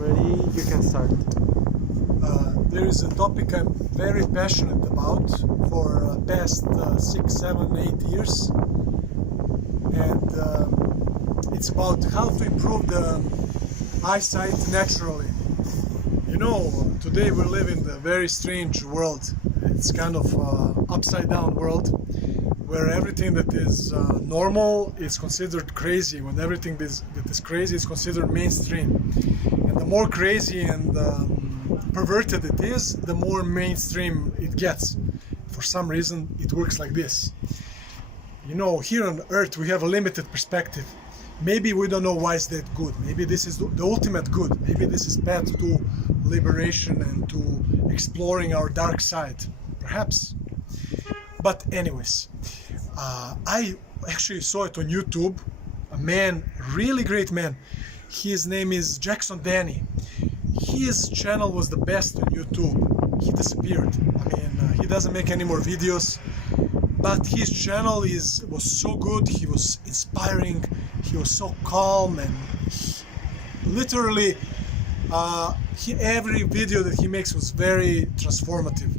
Ready? You can start. There is a topic I'm very passionate about for past 6, 7, 8 years, and it's about how to improve the eyesight naturally. You know, today we live in a very strange world. It's kind of upside down world where everything that is normal is considered crazy, when everything that is crazy is considered mainstream. And the more crazy and perverted it is, the more mainstream it gets. For some reason it works like this. You know, here on earth we have a limited perspective. Maybe we don't know why is that good. Maybe this is the ultimate good. Maybe this is path to liberation and to exploring our dark side. Perhaps. But anyways, I actually saw it on YouTube. A man, really great man. His name is Jackson Danny. His channel was the best on YouTube. He disappeared. I mean, he doesn't make any more videos. But his channel was so good. He was inspiring. He was so calm, and literally, every video that he makes was very transformative.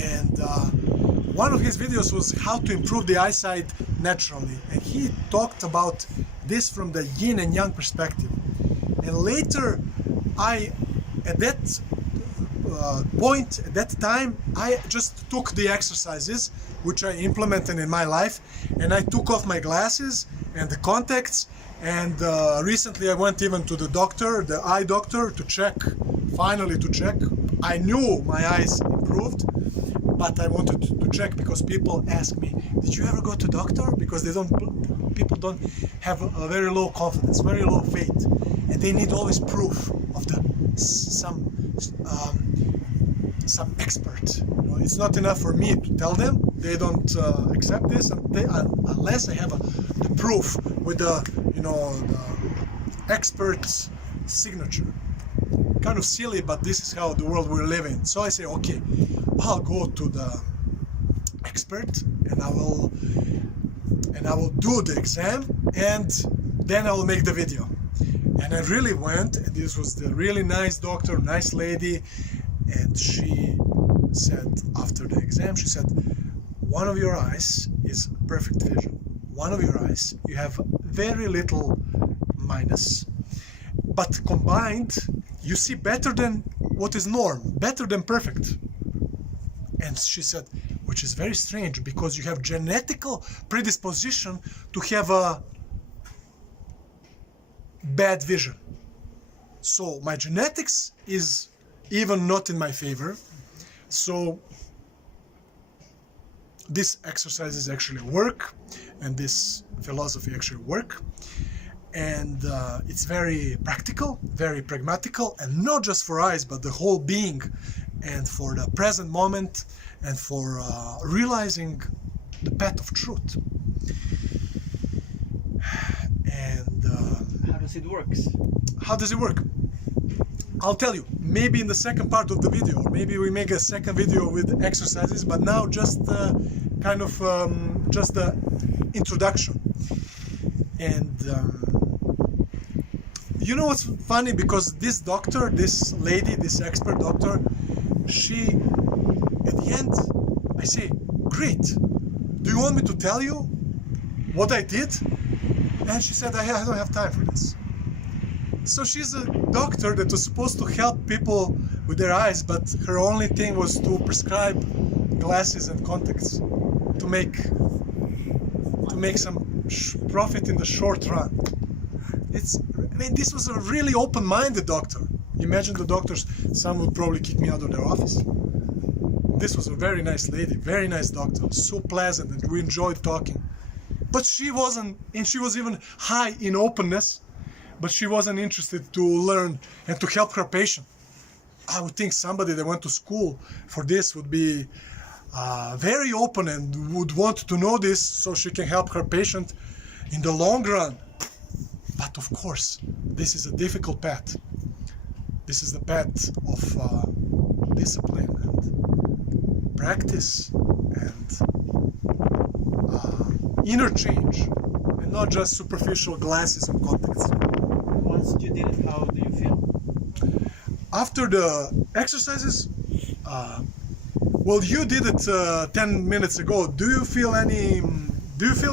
And one of his videos was how to improve the eyesight naturally, and he talked about this from the Yin and Yang perspective. And later, at that point, at that time, I just took the exercises which I implemented in my life, and I took off my glasses and the contacts, and recently I went even to the doctor, the eye doctor, to check, finally to check. I knew my eyes improved, but I wanted to check because people ask me, did you ever go to doctor? Because people don't have a very low confidence, very low faith, and they need always proof of some expert. You know, it's not enough for me to tell them. They don't accept this unless I have the proof with the expert's signature. Kind of silly, but this is how the world we're living. So I say, okay, I'll go to the expert and I will do the exam, and then I will make the video. And I really went, and this was the really nice doctor, nice lady, and she said after the exam, she said, one of your eyes is perfect vision. One of your eyes, you have very little minus, but combined, you see better than what is norm, better than perfect. And she said, which is very strange, because you have genetical predisposition to have a bad vision. So my genetics is even not in my favor. So this exercises actually work, and this philosophy actually work. And it's very practical, very pragmatical, and not just for eyes, but the whole being, and for the present moment, and for realizing the path of truth. And How does it work? how does it work? I'll tell you, maybe in the second part of the video, or maybe we make a second video with exercises, but now just kind of just the introduction. And you know what's funny, because this doctor, this lady, this expert doctor, she, at the end, I say, great, do you want me to tell you what I did? And she said, I don't have time for this. So she's a doctor that was supposed to help people with their eyes, but her only thing was to prescribe glasses and contacts to make some profit in the short run. I mean, this was a really open-minded doctor. Imagine the doctors, some would probably kick me out of their office. This was a very nice lady, very nice doctor, so pleasant, and we enjoyed talking. But she wasn't, and she was even high in openness, but she wasn't interested to learn and to help her patient. I would think somebody that went to school for this would be very open and would want to know this so she can help her patient in the long run. But of course, this is a difficult path. This is the path of discipline and practice and inner change, and not just superficial glasses and contacts. Once you did it, how do you feel? after the exercises, well, you did it 10 minutes ago. Do you feel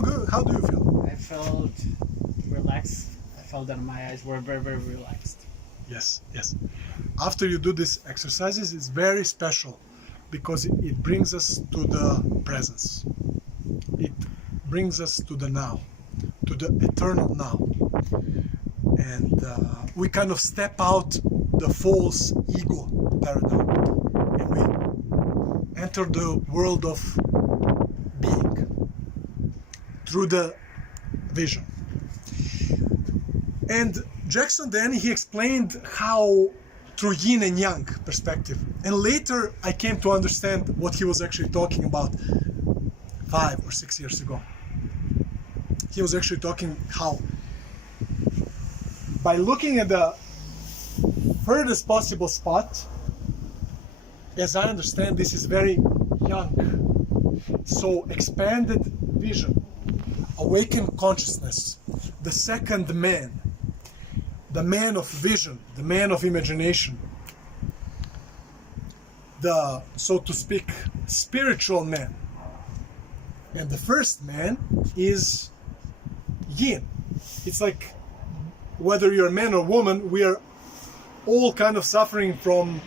good? How do you feel? I felt relaxed. I felt that my eyes were very, very relaxed. Yes, yes. After you do these exercises, it's very special because it brings us to the presence. It brings us to the now, to the eternal now. And we kind of step out the false ego paradigm and we enter the world of being through the vision. And Jackson then he explained how through Yin and Yang perspective. And later I came to understand what he was actually talking about 5 or 6 years ago. He was actually talking how by looking at the furthest possible spot, as I understand, this is very young. So expanded vision, awakened consciousness, the second man, the man of vision, the man of imagination, the, so to speak, spiritual man. And the first man is Yin. It's like whether you're a man or woman, we are all kind of suffering from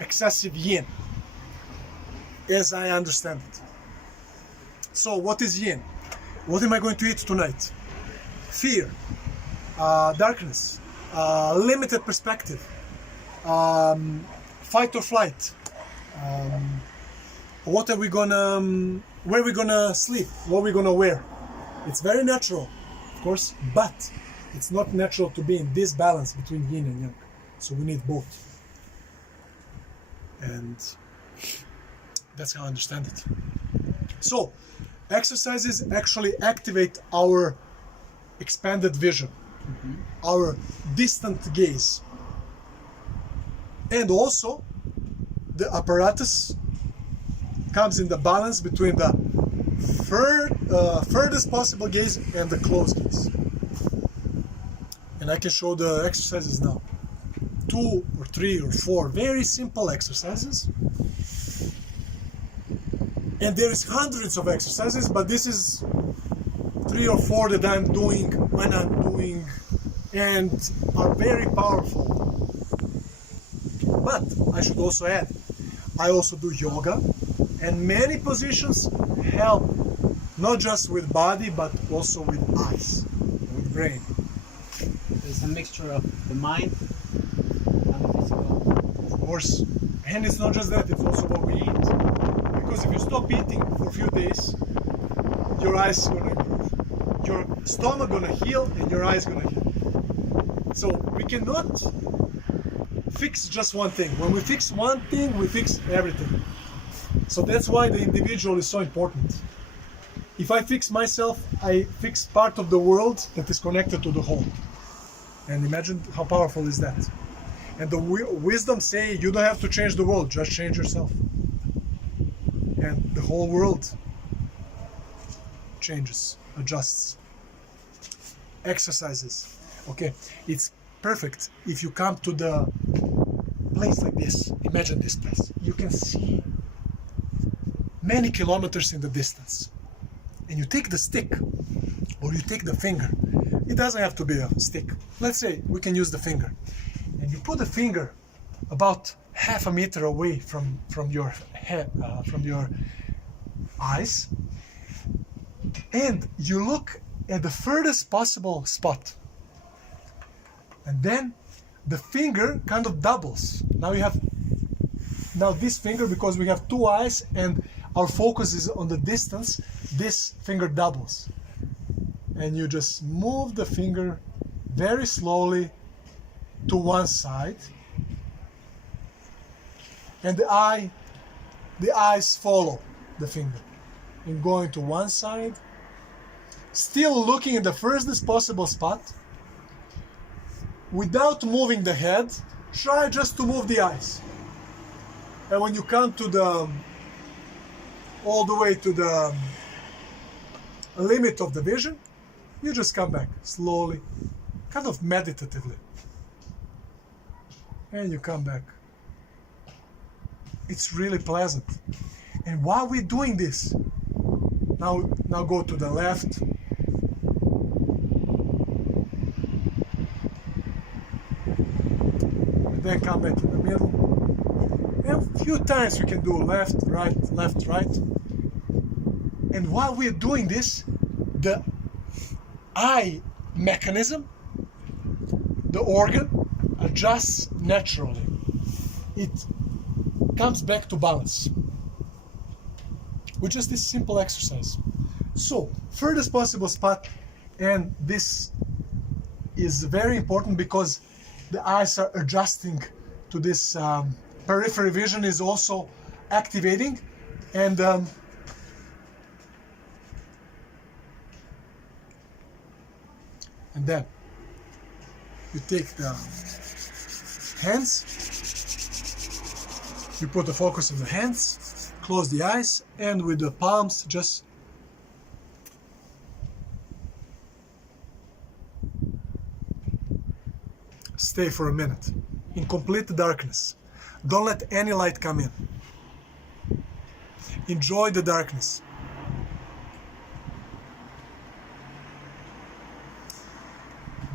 excessive Yin, as I understand it. So what is Yin? What am I going to eat tonight? Fear, darkness, limited perspective, fight or flight. What are we gonna, where are we gonna sleep? What are we gonna wear? It's very natural, of course, but it's not natural to be in this balance between Yin and Yang. So we need both. And that's how I understand it. So exercises actually activate our expanded vision, our distant gaze. And also the apparatus comes in the balance between the furthest possible gaze and the close gaze. And I can show the exercises now. 2 or 3 or 4 very simple exercises. And there is hundreds of exercises, but this is 3 or 4 that I'm doing when I'm doing and are very powerful. But I should also add, I also do yoga, and many positions help not just with body but also with eyes, with brain. There's a mixture of the mind and the physical. Of course. And it's not just that, it's also what we eat. Because if you stop eating for a few days, your eyes is gonna improve. Your stomach gonna heal and your eyes gonna heal. So we cannot fix just one thing. When we fix one thing, we fix everything. So that's why the individual is so important. If I fix myself, I fix part of the world that is connected to the whole. And imagine how powerful is that. And the wisdom say you don't have to change the world, just change yourself. And the whole world changes, adjusts. Exercises. Okay, it's perfect if you come to the place like this. Imagine this place. You can see many kilometers in the distance. And you take the stick or you take the finger. It doesn't have to be a stick. Let's say we can use the finger. And you put the finger about half a meter away from your head, from your eyes, and you look at the furthest possible spot. And then the finger kind of doubles. Now this finger, because we have 2 eyes and our focus is on the distance, this finger doubles. And you just move the finger very slowly to one side, and the eyes follow the finger and going to one side, still looking at the furthest possible spot. Without moving the head, try just to move the eyes. And when you come to the all the way to the limit of the vision, you just come back slowly, kind of meditatively. and you come back. It's really pleasant. And while we're doing this, now go to the left. And then come back in the middle. And a few times we can do left, right, left, right. And while we're doing this, the eye mechanism, the organ, adjusts naturally. It comes back to balance with just this simple exercise. So, furthest possible spot, and this is very important because the eyes are adjusting to this. Peripheral vision is also activating, and then you take the hands, you put the focus on the hands, close the eyes, and with the palms just stay for a minute in complete darkness. Don't let any light come in. Enjoy the darkness.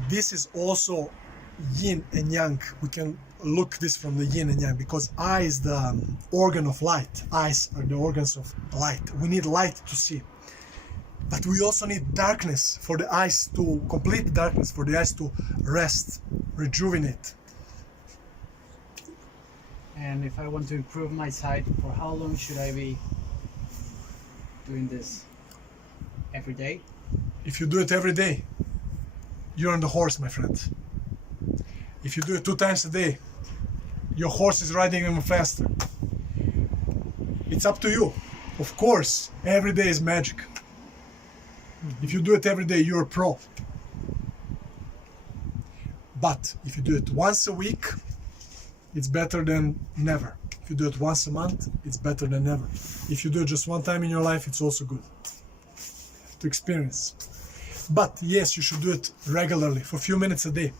This is also yin and yang. We can look this from the yin and yang because eye is the organ of light. Eyes are the organs of light. We need light to see. But we also need darkness for the eyes to, complete darkness for the eyes to rest, rejuvenate. And if I want to improve my sight, for how long should I be doing this? Every day? If you do it every day, you're on the horse, my friend. If you do it 2 times a day, your horse is riding even faster. It's up to you. Of course, every day is magic. If you do it every day, you're a pro. But if you do it once a week, it's better than never. If you do it once a month, it's better than never. If you do it just 1 time in your life, it's also good to experience. But yes, you should do it regularly for a few minutes a day.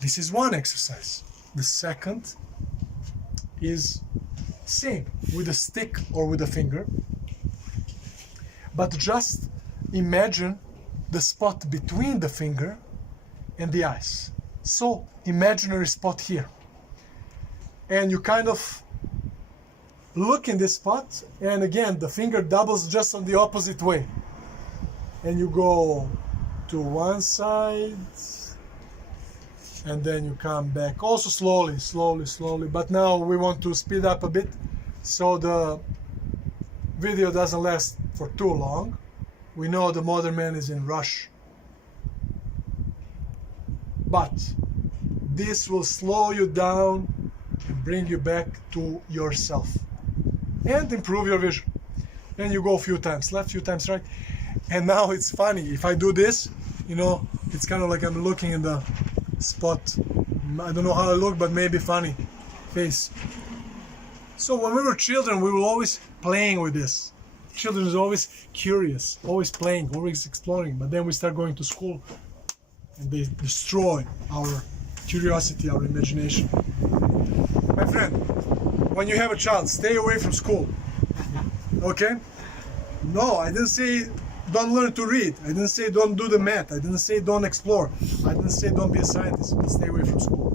This is one exercise. The second is same with a stick or with a finger. But just imagine the spot between the finger and the eyes. So, imaginary spot here. And you kind of look in this spot, and again, the finger doubles just on the opposite way. And you go to one side, and then you come back. Also slowly, slowly, slowly. But now we want to speed up a bit, so the video doesn't last for too long. We know the modern man is in rush. But this will slow you down and bring you back to yourself and improve your vision. And you go a few times left, few times right. And now it's funny, if I do this, you know, it's kind of like I'm looking in the spot. I don't know how I look, but maybe funny face. So when we were children, we were always playing with this. Children is always curious, always playing, always exploring. But then we start going to school and they destroy our curiosity, our imagination. My friend, when you have a child, stay away from school. Okay? No, I didn't say don't learn to read. I didn't say don't do the math. I didn't say don't explore. I didn't say don't be a scientist, but stay away from school.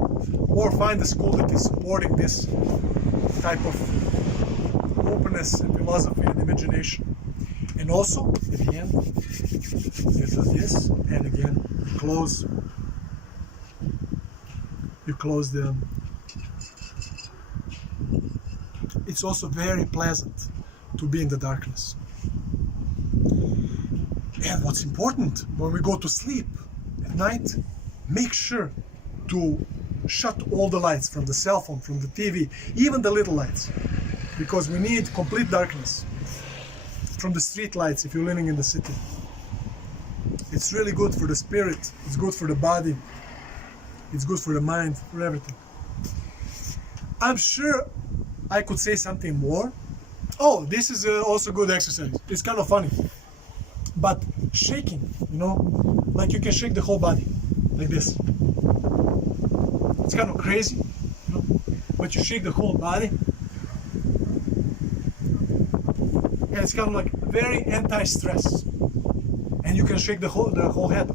Or find a school that is supporting this type of openness and philosophy and imagination. And also, at the end, you do this, and again, you close the... It's also very pleasant to be in the darkness. And what's important, when we go to sleep at night, make sure to shut all the lights from the cell phone, from the TV, even the little lights, because we need complete darkness from the street lights if you're living in the city. It's really good for the spirit, it's good for the body, it's good for the mind, for everything. I'm sure I could say something more. Oh, this is also good exercise. It's kind of funny. But shaking, you know, like you can shake the whole body, like this. It's kind of crazy, you know? but you shake the whole body. And it's kind of like very anti-stress. And you can shake the whole head.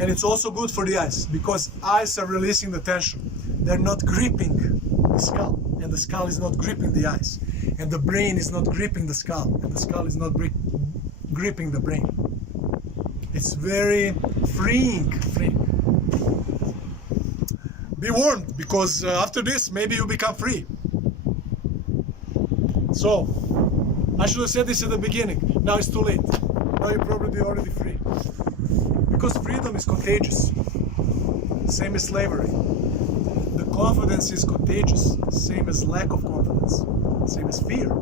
And it's also good for the eyes, because eyes are releasing the tension. They're not gripping the skull, and the skull is not gripping the eyes. And the brain is not gripping the skull, and the skull is not gripping the brain. It's very freeing. Be warned, because after this, maybe you become free. So, I should have said this at the beginning. Now it's too late. Now you're probably already free. Because freedom is contagious. Same as slavery. The confidence is contagious. Same as lack of confidence. Same as fear.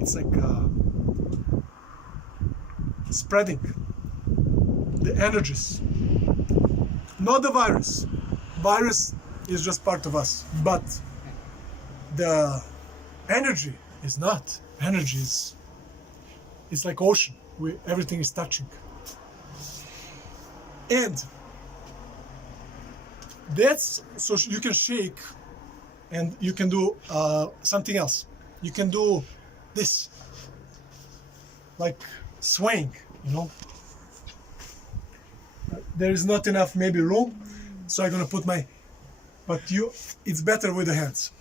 It's like spreading the energies. Not the virus. Virus is just part of us. But the energy is not. Energy is, it's like ocean. Everything is touching. And that's, so you can shake, and you can do something else. You can do this, like swaying, you know. There is not enough maybe room, so I'm gonna put my, but it's better with the hands.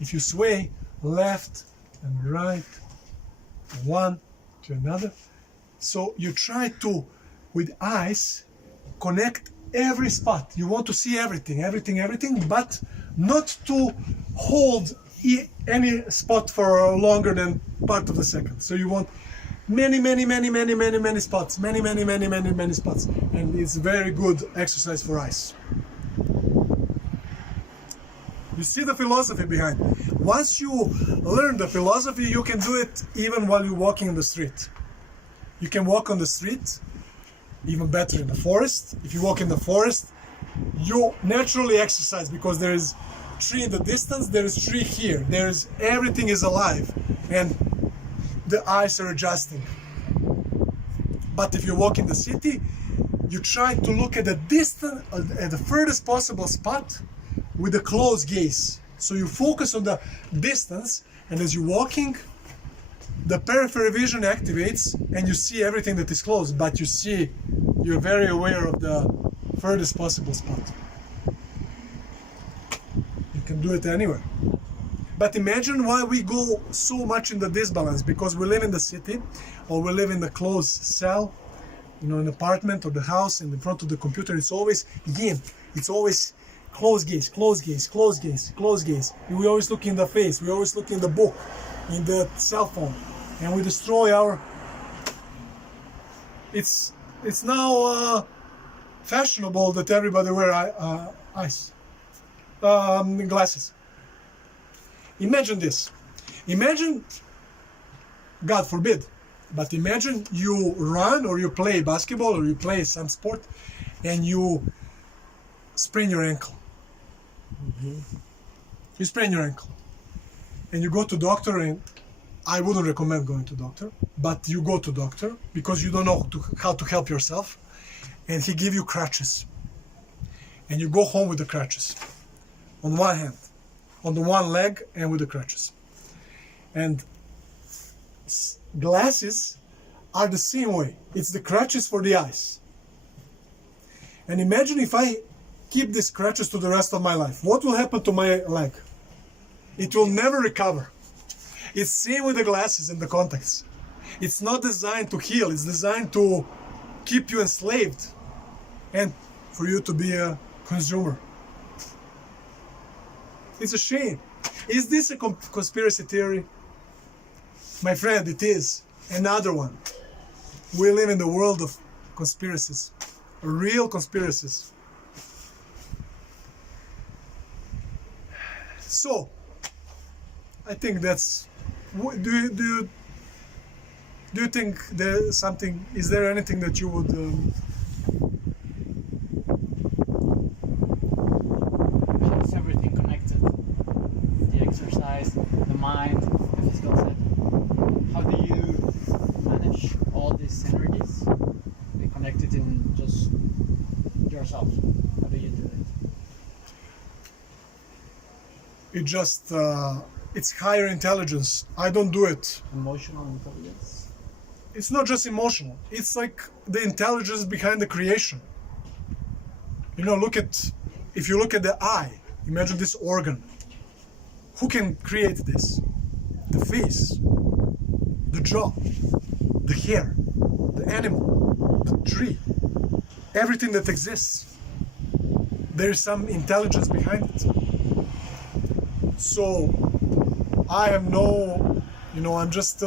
If you sway left and right, one to another, so you try to, with eyes, connect every spot. You want to see everything, but not to hold any spot for longer than part of the second. So you want many spots, many spots, and it's very good exercise for eyes. You see the philosophy behind it. Once you learn the philosophy, you can do it even while you're walking on the street. You can walk on the street, even better in the forest. If you walk in the forest, you naturally exercise, because there is tree in the distance, there is tree here, everything is alive, and the eyes are adjusting. But if you walk in the city, you try to look at the distant, at the furthest possible spot with a close gaze. So you focus on the distance, and as you're walking, the peripheral vision activates, and you see everything that is close, but you're very aware of the furthest possible spot. You can do it anywhere. But imagine why we go so much in the disbalance, because we live in the city, or we live in the closed cell, an apartment or the house, and in front of the computer, it's always yin. It's always close gaze, close gaze, close gaze, close gaze. We always look in the face, we always look in the book, in the cell phone, and we destroy our... It's now fashionable that everybody wear glasses. Imagine this. Imagine, God forbid, but imagine you run or you play basketball or you play some sport and you sprain your ankle. You sprain your ankle and you go to doctor, and I wouldn't recommend going to doctor, but you go to doctor because you don't know how to help yourself, and he give you crutches, and you go home with the crutches on one hand, on the one leg, and with the crutches. And glasses are the same way. It's the crutches for the eyes. And imagine if I keep these crutches to the rest of my life. What will happen to my leg? It will never recover. It's same with the glasses and the contacts. It's not designed to heal. It's designed to keep you enslaved and for you to be a consumer. It's a shame. Is this a conspiracy theory? My friend, it is. Another one. We live in the world of conspiracies. Real conspiracies. So, I think that's... Do you think there's something... Is there anything that you would... How is everything connected? The exercise, the mind, the physical set. How do you manage all these energies? They connected in just yourself? How do you do it? It just it's higher intelligence. I don't do it. Emotional intelligence? It's not just emotional. It's like the intelligence behind the creation. You know, if you look at the eye, imagine this organ. Who can create this? The face, the jaw, the hair, the animal, the tree, everything that exists. There is some intelligence behind it. So I am I'm just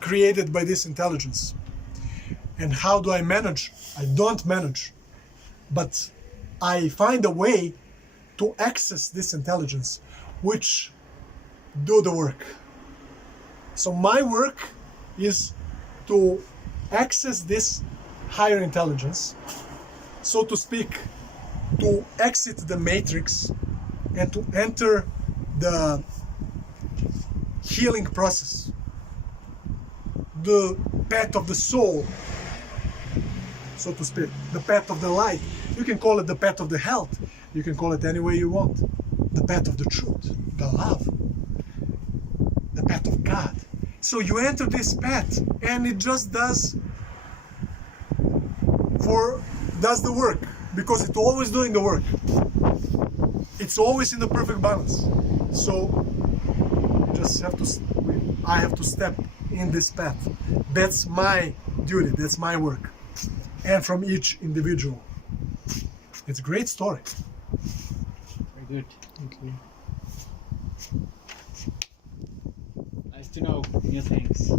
created by this intelligence. And how do I manage? I don't manage, but I find a way to access this intelligence, which do the work. So my work is to access this higher intelligence, so to speak, to exit the matrix and to enter the healing process, the path of the soul, so to speak, the path of the light. You can call it the path of the health. You can call it any way you want. The path of the truth, the love, the path of God. So you enter this path and it just does the work, because it's always doing the work. It's always in the perfect balance. So I have to step in this path. That's my duty, that's my work. And from each individual. It's a great story. Very good. Okay. Nice to know new things.